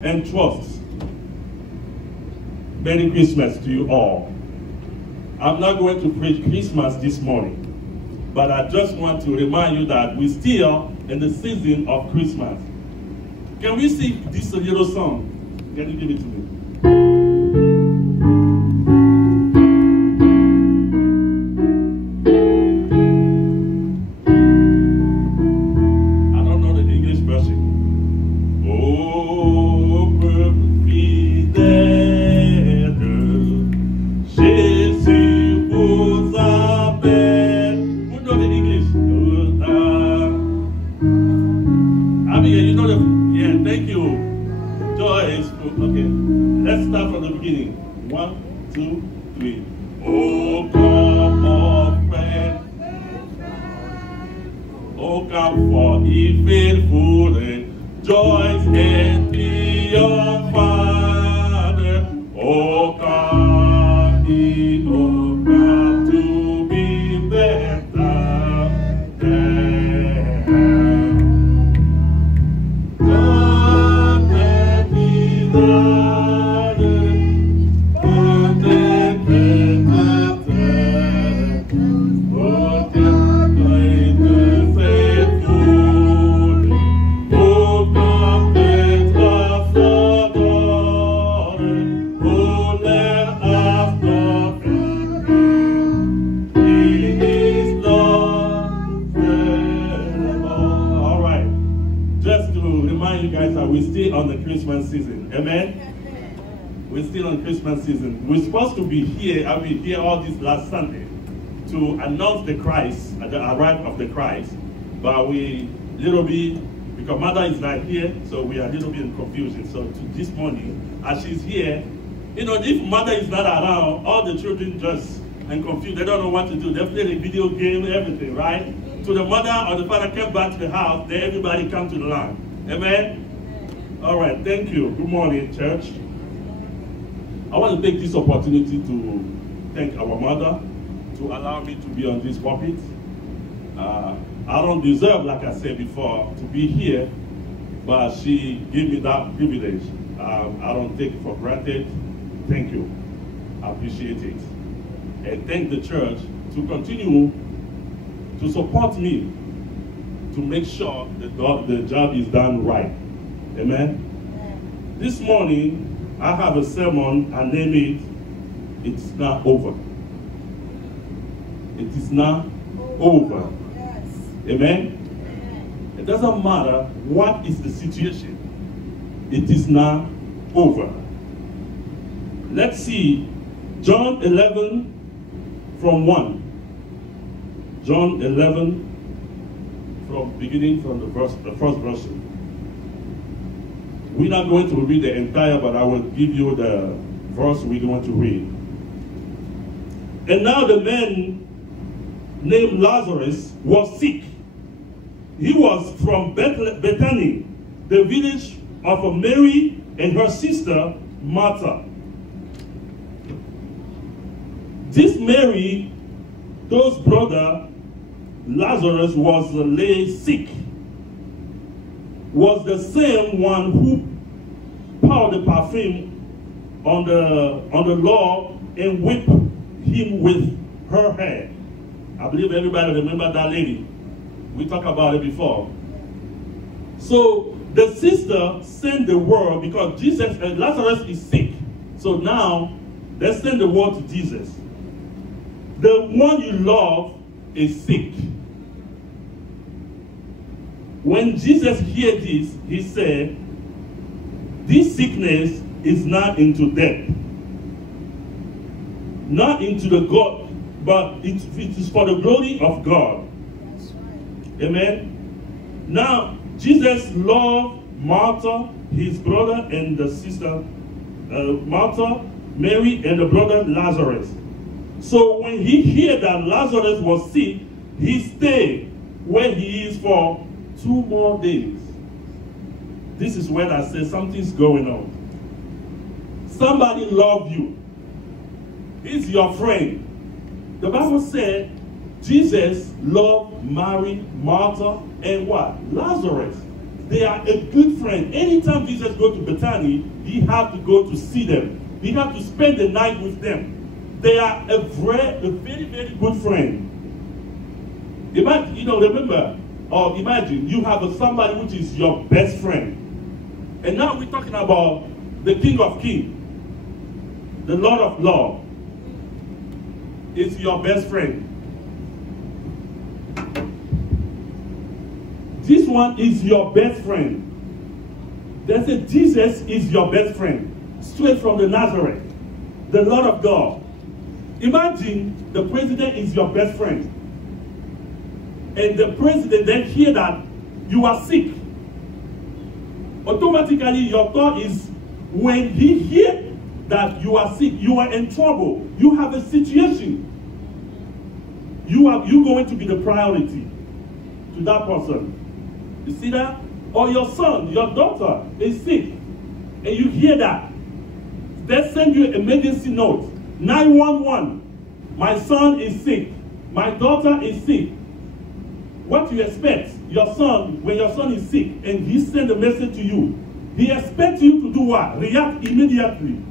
and trust. Merry Christmas to you all. I'm not going to preach Christmas this morning, but I just want to remind you that we're still in the season of Christmas. Can we sing this little song? Can you give it to me? We're supposed to be here, I've been here all this last Sunday to announce the Christ, the arrival of the Christ, but we little bit, because mother is not here, so we are a little bit in confusion. So this morning, as she's here, you know, if mother is not around, all the children just and confused, they don't know what to do. They play the video game, everything, right? So the mother or the father came back to the house, then everybody come to the line. Amen? All right, thank you. Good morning, church. I want to take this opportunity to thank our mother to allow me to be on this pulpit. I don't deserve, like I said before, to be here, but she gave me that privilege. I don't take it for granted. Thank you. I appreciate it. And thank the church to continue to support me to make sure that the job is done right. Amen? This morning, I have a sermon, I name it, It's Not Over. It is not over. Yes. Amen? It doesn't matter what is the situation. It is not over. Let's see, John 11 from 1. John 11 beginning from the first verse. We're not going to read the entire, but I will give you the verse we want to read. And now the man named Lazarus was sick. He was from Bethany, the village of Mary and her sister Martha. This Mary, those brother Lazarus was lay sick, was the same one who poured the perfume on the Lord and whipped him with her hair. I believe everybody remember that lady. We talked about it before. So the sister sent the word because Lazarus is sick. So now they send the word to Jesus. The one you love is sick. When Jesus heard this, he said, this sickness is not into death, not into the God, but it is for the glory of God. That's right. Amen. Now, Jesus loved Martha, his brother, and the sister, Martha, Mary, and the brother Lazarus. So when he heard that Lazarus was sick, he stayed where he is for 2 more days. This is when I say something's going on. Somebody loves you. He's your friend. The Bible said Jesus loved Mary, Martha, and what? Lazarus. They are a good friend. Anytime Jesus goes to Bethany, he had to go to see them. He had to spend the night with them. They are a very, very good friend. Imagine, remember, or imagine you have somebody which is your best friend. And now we're talking about the King of Kings, the Lord of Lords, is your best friend. This one is your best friend. They say Jesus is your best friend, straight from the Nazareth, the Lord of God. Imagine the president is your best friend. And the president then hear that you are sick. Automatically your thought is, when he hears that you are sick, you are in trouble, you have a situation, you're going to be the priority to that person. You see that? Or your son, your daughter is sick, and you hear that. They send you an emergency note, 911. My son is sick. My daughter is sick. What you expect, your son, when your son is sick, and he sends a message to you, he expects you to do what? React immediately.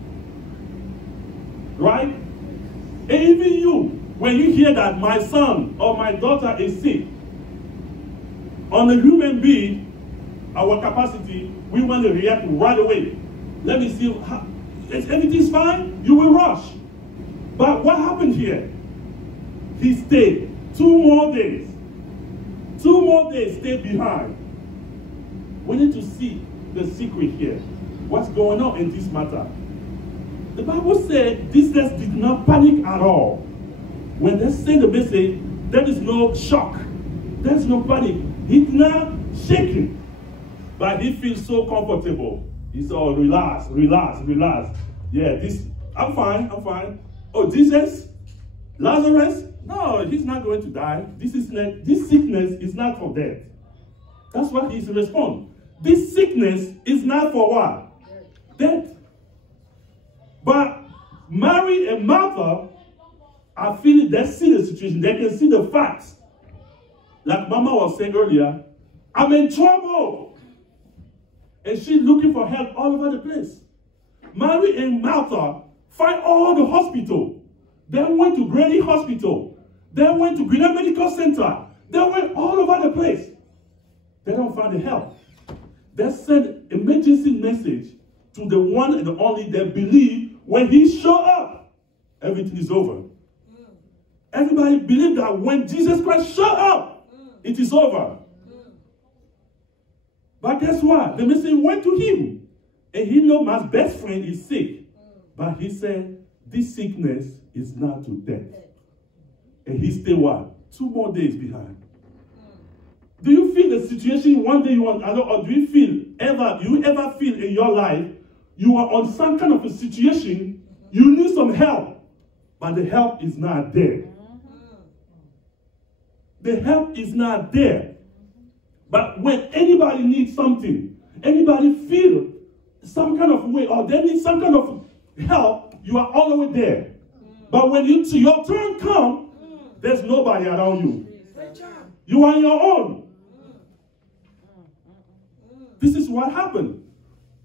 Right? And even you, when you hear that my son or my daughter is sick, on a human being, our capacity, we want to react right away. Let me see, if everything's fine, you will rush. But what happened here? He stayed 2 more days. 2 more days stayed behind. We need to see the secret here. What's going on in this matter? The Bible said Jesus did not panic at all. When they send the message, there is no shock. There's no panic. He's not shaking. But he feels so comfortable. He's all relax. Yeah, I'm fine. Oh, Jesus? Lazarus? No, he's not going to die. This sickness is not for death. That's what he's response. This sickness is not for what? Death. But Mary and Martha are feeling, they see the situation, they can see the facts. Like Mama was saying earlier, I'm in trouble. And she's looking for help all over the place. Mary and Martha find all the hospital. They went to Grady Hospital. They went to Greener Medical Center. They went all over the place. They don't find the help. They send emergency message to the one and the only they believe when he show up, everything is over. Everybody believe that when Jesus Christ show up, it is over. But guess what? The message went to him. And he know my best friend is sick. But he said, this sickness is not to death. And he stayed what? 2 more days behind. Do you feel the situation one day you want another, or do you ever feel in your life you are on some kind of a situation, you need some help, but the help is not there. The help is not there. But when anybody needs something, anybody feel some kind of way, or they need some kind of help, you are all the way there. But when your turn comes, there's nobody around you. You are on your own. This is what happened.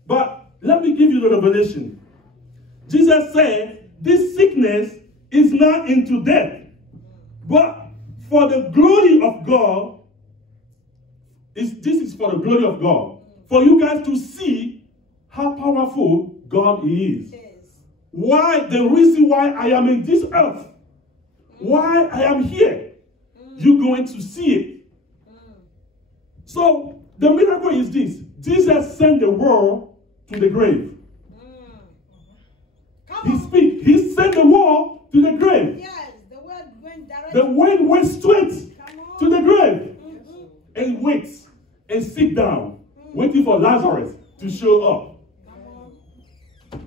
But let me give you the revelation. Jesus said, this sickness is not into death, but for the glory of God. This is for the glory of God. For you guys to see how powerful God is. Why, the reason why I am in this earth, why I am here, you're going to see it. So, the miracle is this. Jesus sent the word to the grave. He sent the word to the grave. Yes, the word went directly. The word went straight to the grave. And waits and sit down, waiting for Lazarus to show up.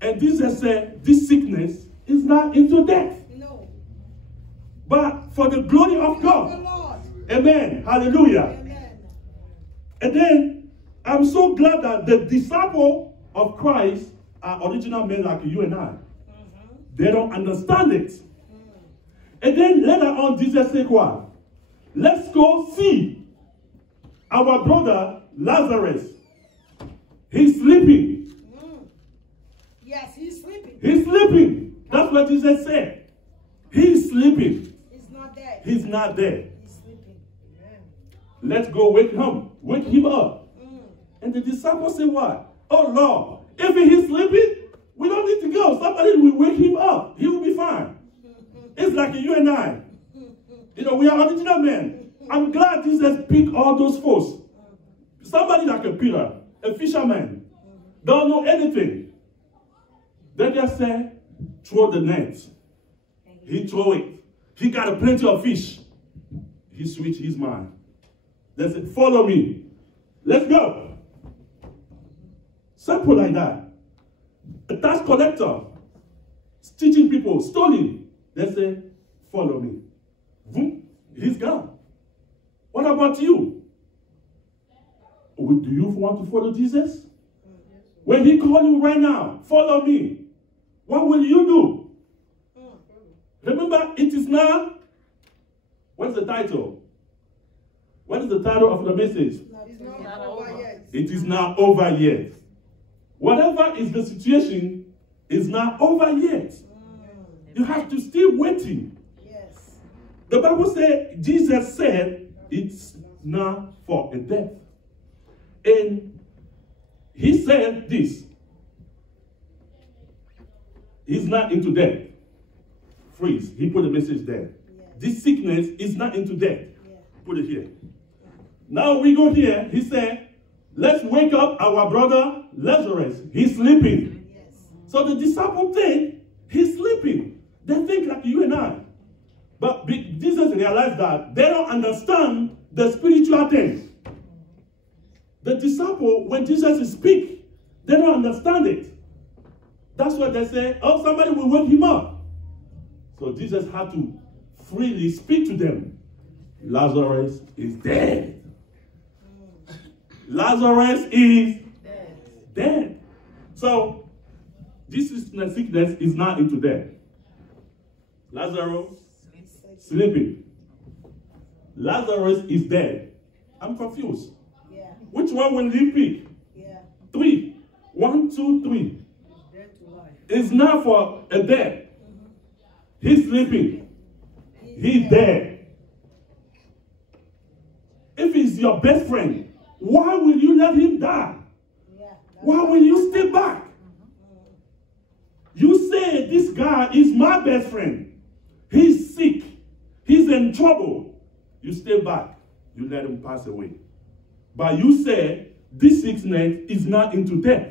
And Jesus said, this sickness is not into death. No. But for the glory of God. Amen. Hallelujah. Amen. And then, I'm so glad that the disciples of Christ are original men like you and I. They don't understand it. And then later on, Jesus said, what? Let's go see our brother Lazarus, he's sleeping. Yes, he's sleeping. He's sleeping. That's what Jesus said. He's sleeping. He's not dead. He's not dead. He's sleeping. Amen. Let's go wake him up. And the disciples say what? Oh Lord, if he's sleeping, we don't need to go. Somebody will wake him up. He will be fine. It's like you and I. You know, we are original men. I'm glad Jesus picked all those folks. Somebody like a Peter, a fisherman, don't know anything. They just say, throw the net. He throw it. He got a plenty of fish. He switched his mind. They said, follow me. Let's go. Simple like that. A tax collector, teaching people, stealing. They say, follow me. Boom, he's gone. What about you? Do you want to follow Jesus? When he calls you right now, follow me. What will you do? Remember, it is now. What's the title? What is the title of the message? It's not over yet. It is not over yet. Whatever is the situation, is not over yet. You have to still waiting. Yes. The Bible said, Jesus said, it's not for a death. And he said this. He's not into death. Freeze. He put a message there. Yes. This sickness is not into death. Yeah. Put it here. Now we go here. He said, let's wake up our brother Lazarus. He's sleeping. Yes. So the disciples think he's sleeping. They think like you and I. But Jesus realized that they don't understand the spiritual things. The disciple, when Jesus speaks, they don't understand it. That's why they say, oh, somebody will wake him up. So Jesus had to freely speak to them. Lazarus is dead. Lazarus is dead. So, this sickness is not into death. Lazarus sleeping. Lazarus is dead. I'm confused. Yeah. Which one will he pick? Yeah. 3. 1, 2, 3. Dead to life. It's not for a dead. He's sleeping. He's dead. If he's your best friend, why will you let him die? Yeah. Why will you stay back? You say this guy is my best friend. He's sick. He's in trouble. You stay back. You let him pass away. But you say this sickness is not into death.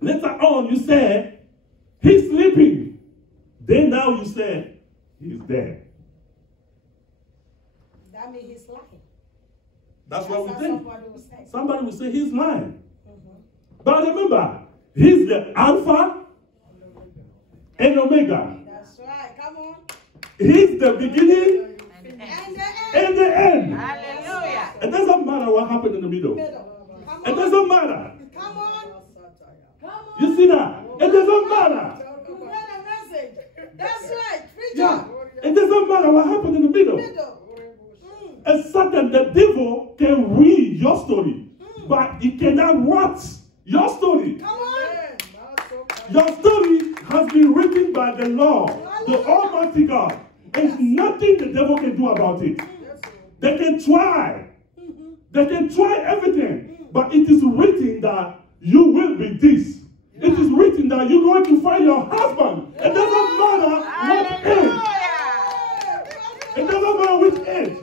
Later on, you say he's sleeping. Then now you say he's dead. That means he's lying. That's what we think. Somebody will say. Somebody will say he's lying. But remember, he's the Alpha and Omega. That's right. Come on. He's the beginning And the end. and the end. Hallelujah. It doesn't matter what happened in the middle. Middle. Come It on. doesn't matter. Come on. Come on. You see that? It doesn't matter. You read a message. That's right. Preacher. Yeah. It doesn't matter what happened in the middle. Middle. Except that the devil can read your story, but he cannot write your story. Come on. Your story has been written by the Lord, the Almighty God. There's nothing the devil can do about it. They can try. They can try everything. But it is written that you will be this. It is written that you're going to find your husband. It doesn't matter what age. It doesn't matter which age.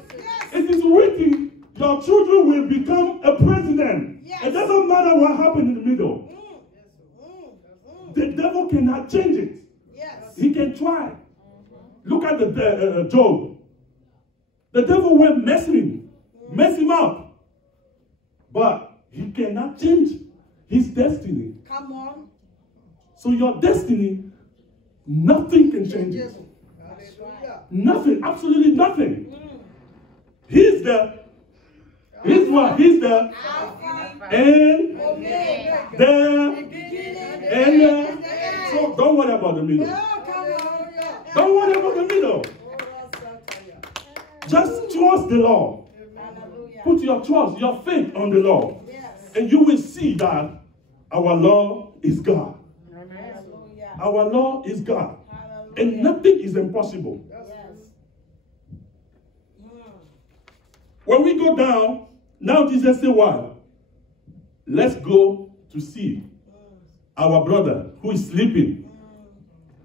It is written your children will become a president. It doesn't matter what happened in the middle. The devil cannot change it. Yes. He can try. Look at the Job. The devil will mess him up. But he cannot change his destiny. Come on. So your destiny, nothing can change it. Nothing, absolutely nothing. He's what? He's the and Omega. the and the. So don't worry about the middle. Don't worry about the middle. Just trust the Lord. Put your trust, your faith on the Lord. Yes. And you will see that our Lord is God. Hallelujah. Our Lord is God. Hallelujah. And nothing is impossible. Yes. When we go down, now Jesus said, what? Let's go to see our brother who is sleeping.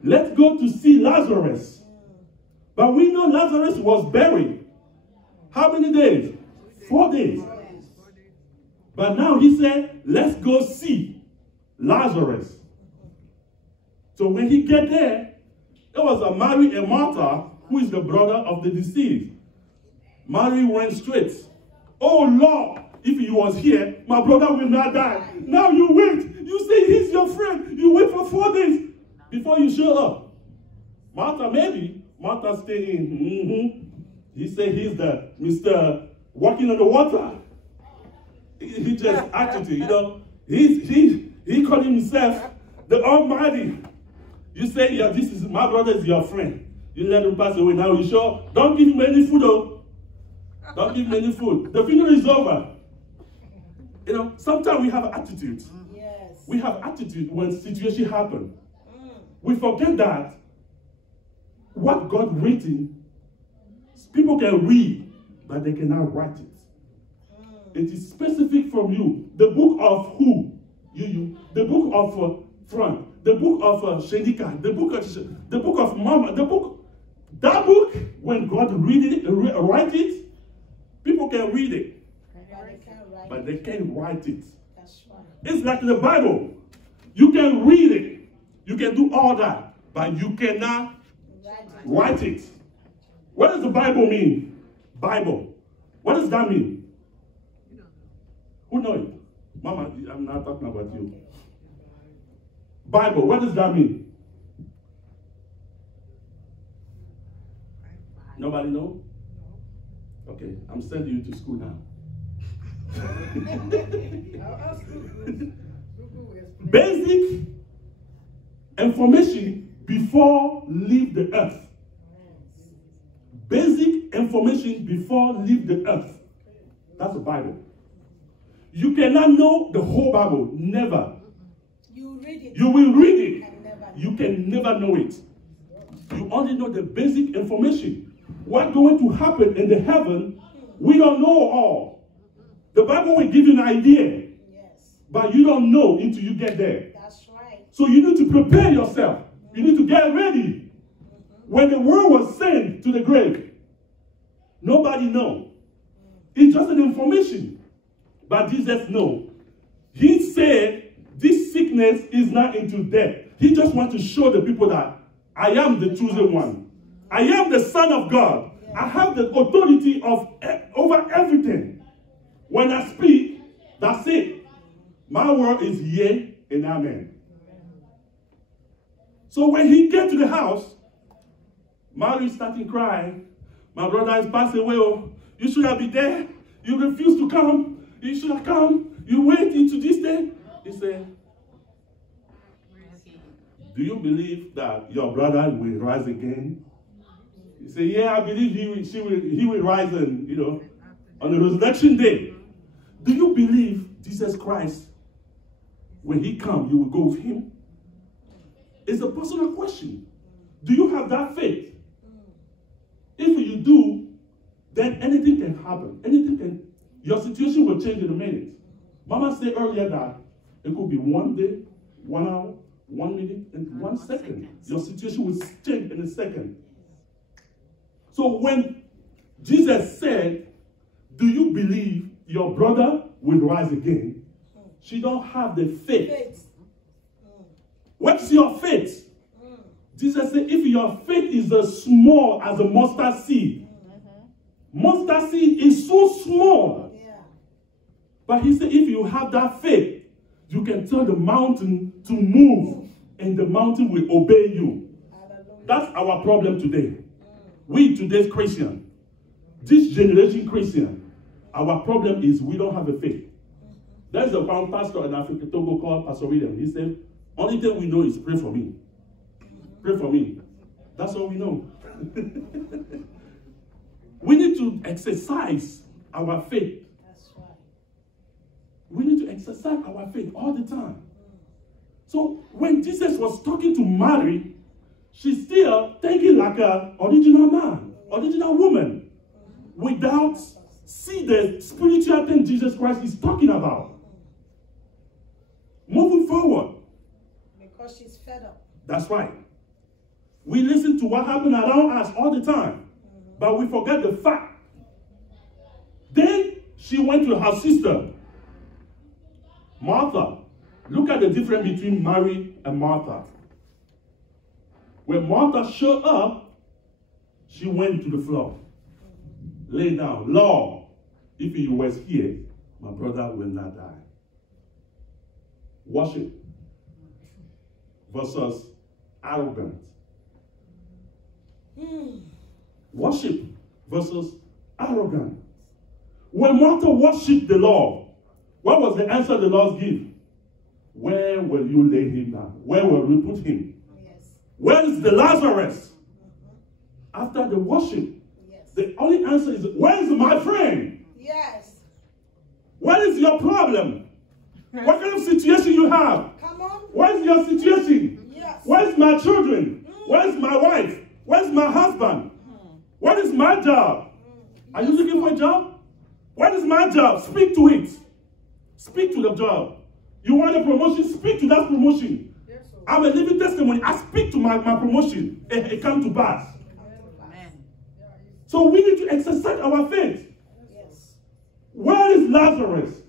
Let's go to see Lazarus. But we know Lazarus was buried. How many days? 4 days. But now he said, let's go see Lazarus. So when he get there was a Mary and Martha, who is the brother of the deceased. Mary went straight. Oh Lord, if he was here, my brother will not die. Now you wait. You say he's your friend. You wait for 4 days before you show up. Martha, maybe. Martha stay in. He said he's the Mr. walking on the water. He just attitude, you know. He called himself the Almighty. You say, yeah, this is my brother is your friend. You let him pass away. Now you sure? Don't give him any food, though. Don't give him any food. The funeral is over. You know, sometimes we have attitude. Yes. We have attitude when situation happen. We forget that what God written, people can read, but they cannot write it. It is specific from you. The book of who? You. The book of Frank. The book of Shenika. The book of Mama. That book, when God write it, people can read it. But they can't write it. That's right. It's like the Bible. You can read it. You can do all that. But you cannot write it. What does the Bible mean? Bible. What does that mean? Who knows it? Mama, I'm not talking about you. Bible, what does that mean? Nobody know? Okay, I'm sending you to school now. Basic information before leave the earth. Basic information before leave the earth. That's the Bible. You cannot know the whole Bible. Never. You read it. You will read it. Never. You can never know it. You only know the basic information. What's going to happen in the heaven, we don't know all. The Bible will give you an idea. Yes. But you don't know until you get there. That's right. So you need to prepare yourself. You need to get ready. When the word was sent to the grave, nobody know. It's just an information. But Jesus knows. He said this sickness is not into death. He just wants to show the people that I am the chosen one. I am the Son of God. I have the authority over everything. When I speak, that's it. My word is yea and amen. So when he came to the house, Mary started crying. My brother is passing away. Oh, you should have been there. You refused to come. You should have come. You wait into this day. He said, do you believe that your brother will rise again? He said, yeah, I believe he will rise and, on the resurrection day. Do you believe Jesus Christ, when he comes, you will go with him? It's a personal question. Do you have that faith? If you do, then anything can happen. Your situation will change in a minute. Mama said earlier that it could be 1 day, 1 hour, 1 minute, and 1 second. Your situation will change in a second. So when Jesus said, do you believe your brother will rise again? She don't have the faith. What's your faith? Jesus said, if your faith is as small as a mustard seed, mustard seed is so small. But he said, if you have that faith, you can tell the mountain to move, and the mountain will obey you. That's our problem today. We today's Christian, this generation Christian, our problem is we don't have a faith. There's a one pastor in Africa, Togo, called Pastor William. He said, only thing we know is pray for me. Pray for me. That's all we know. We need to exercise our faith. We need to exercise our faith all the time. So when Jesus was talking to Mary, she's still thinking like an original man, original woman, without see the spiritual thing Jesus Christ is talking about. Moving forward. Because she's fed up. That's right. We listen to what happened around us all the time, but we forget the fact. Then she went to her sister, Martha. Look at the difference between Mary and Martha. When Martha showed up, she went to the floor. Lay down. Lord, if you was here, my brother will not die. Worship versus arrogance. Worship versus arrogance. When Martha worshipped the Lord, what was the answer the Lord gave? Where will you lay him down? Where will we put him? Yes. Where is the Lazarus? After the worship, Yes. the only answer is, where is my friend? Yes. What is your problem? What kind of situation you have? Come on. What is your situation? Yes. Where's my children? Where's my wife? Where's my husband? What is my job? Are you looking for a job? What is my job? Speak to it. Speak to the job. You want a promotion? Speak to that promotion. Yes, sir. I'm a living testimony. I speak to my promotion. It come to pass. Amen. So we need to exercise our faith. Yes. Where is Lazarus?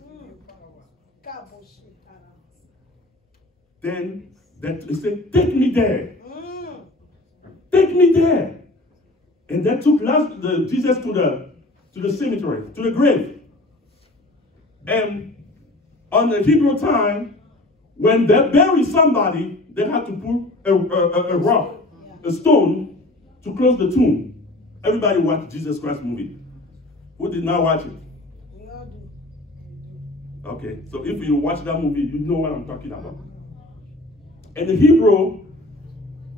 Then they said, take me there. Take me there. And they took Jesus to the cemetery, to the grave. And on the Hebrew time, when they bury somebody, they had to put a rock, a stone, to close the tomb. Everybody watched Jesus Christ movie. Who did not watch it? We all do. Okay, so if you watch that movie, you know what I'm talking about. In the Hebrew,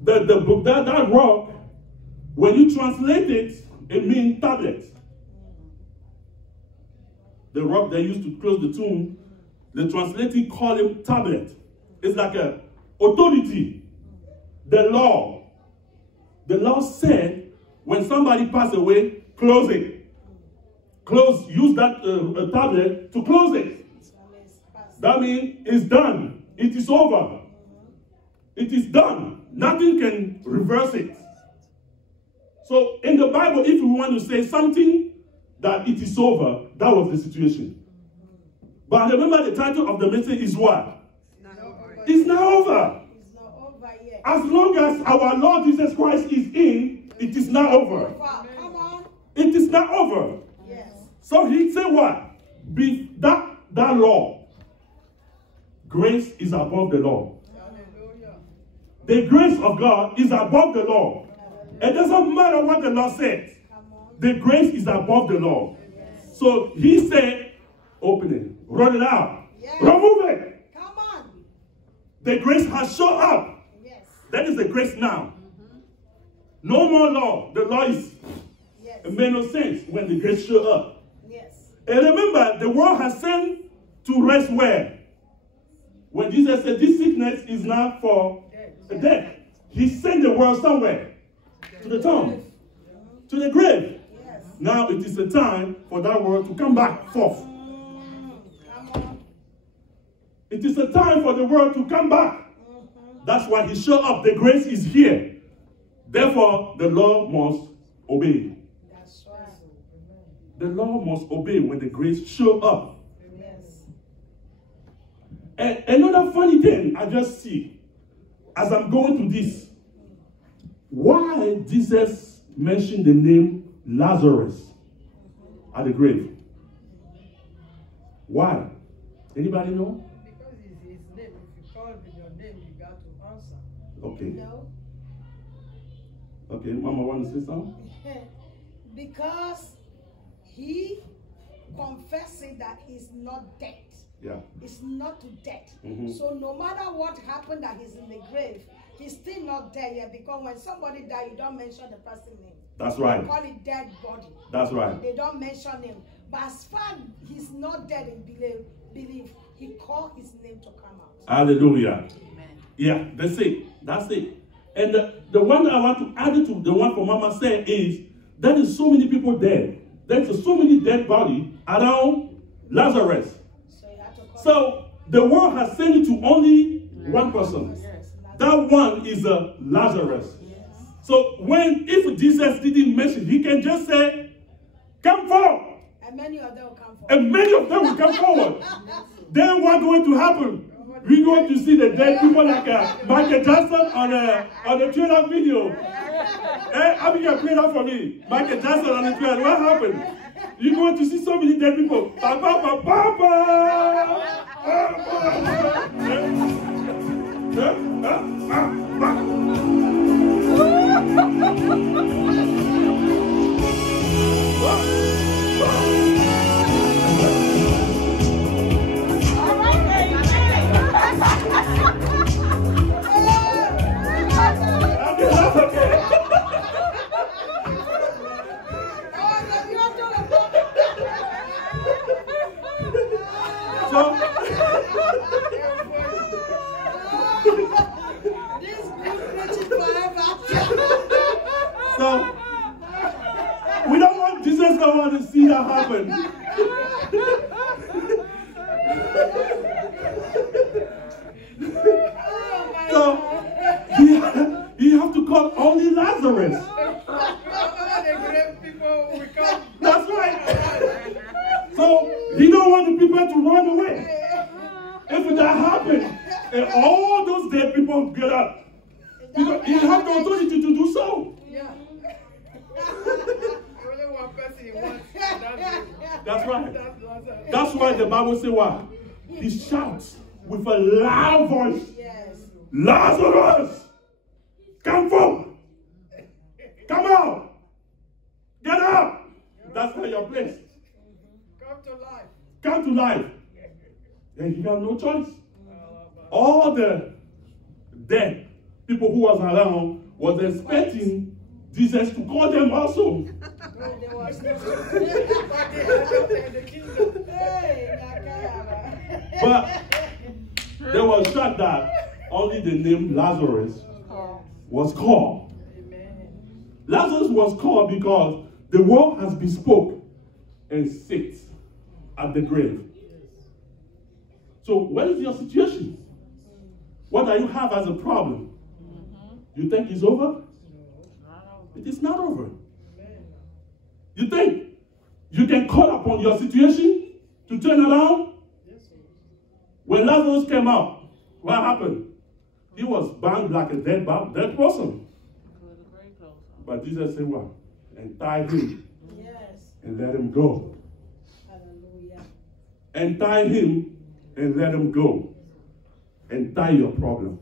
the book, that rock, when you translate it, it means tablet. The rock they used to close the tomb, the translating call it tablet. It's like a authority. The law. The law said, when somebody passed away, close it. Close, use that tablet to close it. That means it's done. It is over. It is done. Nothing can reverse it. So in the Bible, if you want to say something that it is over, that was the situation. But remember the title of the message is what? It's not over. It's not over yet. As long as our Lord Jesus Christ is in, it is not over. Come on. It is not over. Yes. So he said what? Be that law. Grace is above the law. The grace of God is above the law. It doesn't matter what the law says. The grace is above the law. Yes. So he said, open it, run it out, Yes. remove it. Come on. The grace has shown up. Yes. That is the grace now. No more law. The law is, Yes. it made no sense when the grace showed up. Yes. And remember, the world has sent to rest where? When Jesus said this sickness is not for the dead, he sent the world somewhere. To the tomb. To the grave. Yes. Now it is the time for that world to come back forth. Come on. It is the time for the world to come back. That's why he showed up. The grace is here. Therefore, the law must obey. That's right. The law must obey when the grace show up. Yes. And another funny thing I just see as I'm going to this. Why Jesus mentioned the name Lazarus at the grave? Why? Anybody know? Because it's his name. If you call with your name, you got to answer. Okay. No. Okay, Mama want to say something? Because he confessing that he's not dead. Yeah. It's not to death. Mhm. So no matter what happened that he's in the grave, he's still not dead yet. Because when somebody dies, you don't mention the person's name. That's right. They call it dead body. That's right. They don't mention him. But as far as he's not dead in belief, believe. He called his name to come out. Hallelujah. Amen. Yeah, that's it. That's it. And the one that I want to add to the one for Mama said is, there is so many people dead. There's so many dead bodies around Lazarus. So he had to call So the world has sent it to only one person. Yes. That one is Lazarus. Yes. So if Jesus didn't mention, he can just say, come forward. And many of them will come forward. And many of them will come forward. Then what's going to happen? We're going to see the dead people like Michael Jackson on the trailer video. Abigail, play that for me. Michael Jackson on the trailer. What happened? You're going to see so many dead people. Ba, ba, ba, ba, So, we don't want Jesus don't want to see that happen. So, he have to call only Lazarus. That's right. So, he don't want the people to run away. If that happens, and all those dead people get up, because he have the authority to do so. Yeah. Only one person wants. That's right. That's Lazarus. That's why the Bible says what? He shouts with a loud voice, Yes. Lazarus, come forth. Come out. Get up. That's how your place. Come to life. Come to life. And he got no choice. All the dead people who was around was expecting Jesus to call them also. But there was But they have the kingdom. Hey, Nakayama. But they were shocked that only the name Lazarus was called. Amen. Lazarus was called because the word has been spoke and sits at the grave. So what is your situation? What do you have as a problem? You think it's over? It is not over. You think you can call upon your situation to turn around? When Lazarus came out, what happened? He was bound like a dead person. But Jesus said what? And tie him Yes. and let him go. Hallelujah. And tie him and let him go. And tie your problem.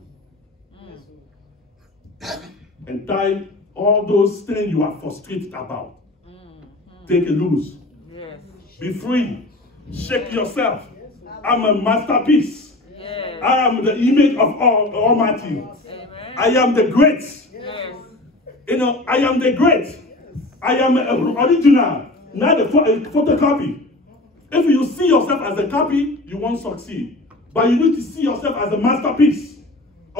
And tie all those things you are frustrated about. Take it loose. Yes. Be free. Shake yourself. I'm a masterpiece. Yes. I am the image of Almighty. Amen. I am the great. Yes. You know, I am the great. I am an original, not a photocopy. If you see yourself as a copy, you won't succeed. But you need to see yourself as a masterpiece,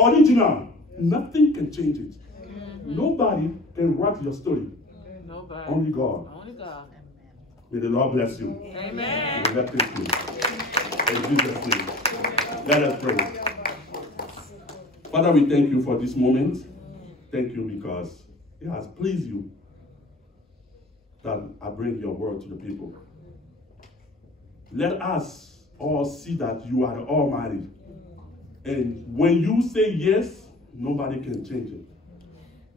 original. Nothing can change it. Nobody can write your story. Nobody. Only God. Only God. May the Lord bless you. Amen. May God bless you. In Jesus' name. Let us pray. Father, we thank you for this moment. Thank you because it has pleased you that I bring your word to the people. Let us all see that you are the Almighty. And when you say yes, nobody can change it.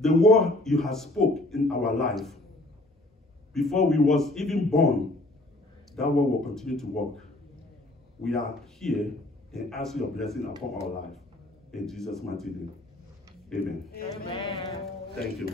The word you have spoke in our life, before we was even born, that word will continue to work. We are here and ask your blessing upon our life. In Jesus' mighty name. Amen. Amen. Thank you.